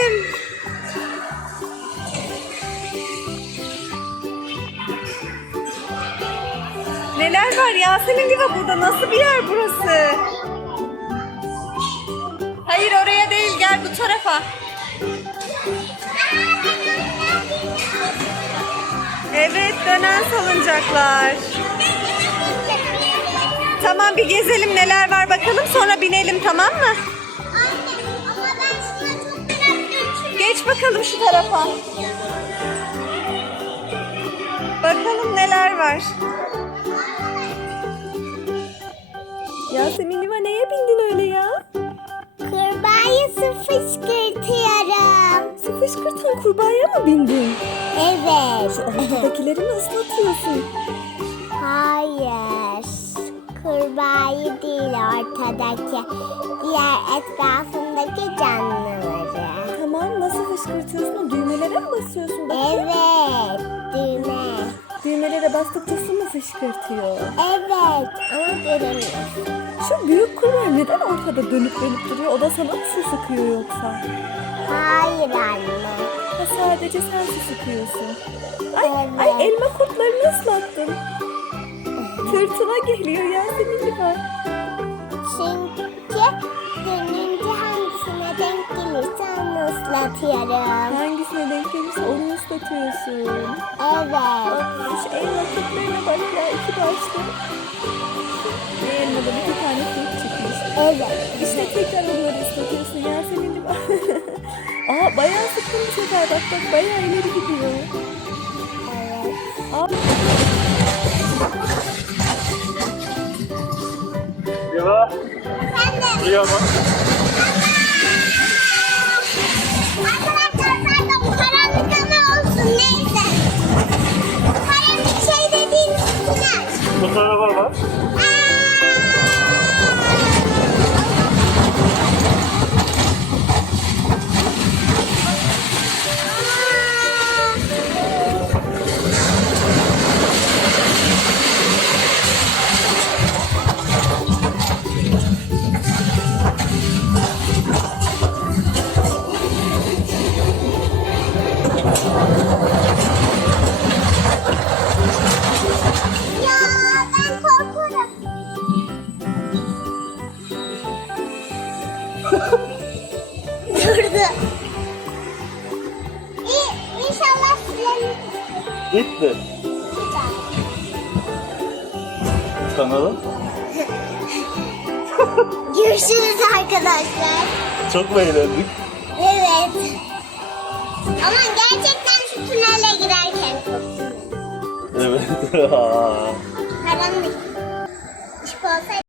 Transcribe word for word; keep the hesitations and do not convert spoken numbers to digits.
girelim. Neler var Yasemin Diva burada? Nasıl bir yer burası? Hayır oraya değil, gel bu tarafa. Evet, dönen salıncaklar. Tamam, bir gezelim neler var bakalım, sonra binelim, tamam mı? Anne ama ben sana çok merak ediyorum. Geç bakalım şu tarafa. Bakalım neler var. Yasemin Diva neye bindin öyle ya? Kurbağayı fışkırtıyorum. Su fışkırtan kurbağaya mı bindin? Evet. Ortadakileri mi ıslatıyorsun? Hayır. Kurbağayı değil ortadaki. Diğer etrafındaki canlıları. Tamam, nasıl fışkırtıyorsun? O düğmelere mi basıyorsun? Bakayım. Evet. Düğme. Düğmelere bastıkça su mu fışkırtıyor? Evet. Ama göremiyorsun. Şu büyük kurbağa neden ortada dönüp dönüp duruyor? O da sana mı su sıkıyor yoksa? Hayır anne. Ha, sadece sen su sıkıyorsun. Ay, Evet. ay elma kurtlarını ıslattın. Fırtına geliyor Yasemin Diva. Çünkü dönünce hangisine denk gelirse onu ıslatıyorum. Hangisine denk gelirse onu ıslatıyorsun. Evet. Aa, şu elma kurtlarına bak ya, iki başlı. Bir elmada bir tane kurt çıkmış. Evet. İşte tekrar onları ıslatıyorsun Yasemin Diva. Aa, bayağı sıktın bu sefer, bak bak bayağı ileri gidiyor. Evet. Aa. Diva, Sen de. duyuyor mu? Arkadaşlar pardon karanlık ama olsun neyse. Karanlık şey dediğiniz tünel. Bu tarafa bak. Ya ben korkuyorum. Durdu. İyi, inşallah silerim. Gitti. Kanalım. Görüşürüz arkadaşlar. Çok mu eğlendik? Evet. Ama gerçekten şu tünele girerken korktum. Evet. Karanlık. Işık olsaydı